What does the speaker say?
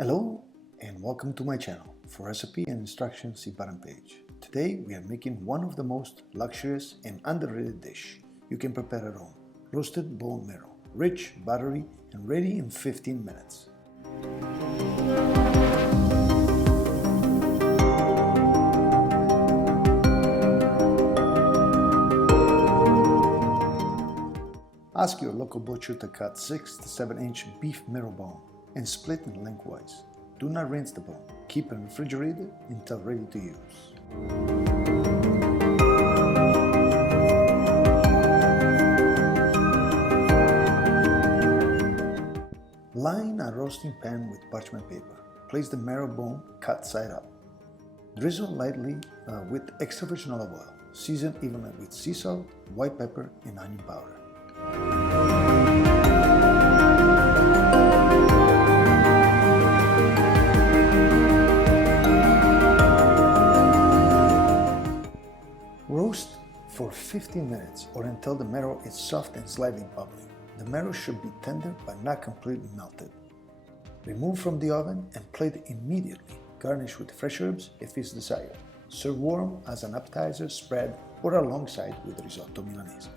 Hello and welcome to my channel. For recipe and instructions, see bottom page. Today we are making one of the most luxurious and underrated dish you can prepare at home. Roasted bone marrow, rich, buttery, and ready in 15 minutes. Ask your local butcher to cut 6 to 7 inch beef marrow bone and split it lengthwise. Do not rinse the bone. Keep it refrigerated until ready to use. Line a roasting pan with parchment paper. Place the marrow bone cut side up. Drizzle lightly with extra virgin olive oil. Season evenly with sea salt, white pepper, and onion powder. Roast for 15 minutes or until the marrow is soft and slightly bubbly. The marrow should be tender but not completely melted. Remove from the oven and plate immediately. Garnish with fresh herbs if it's desired. Serve warm as an appetizer, spread, or alongside with risotto Milanese.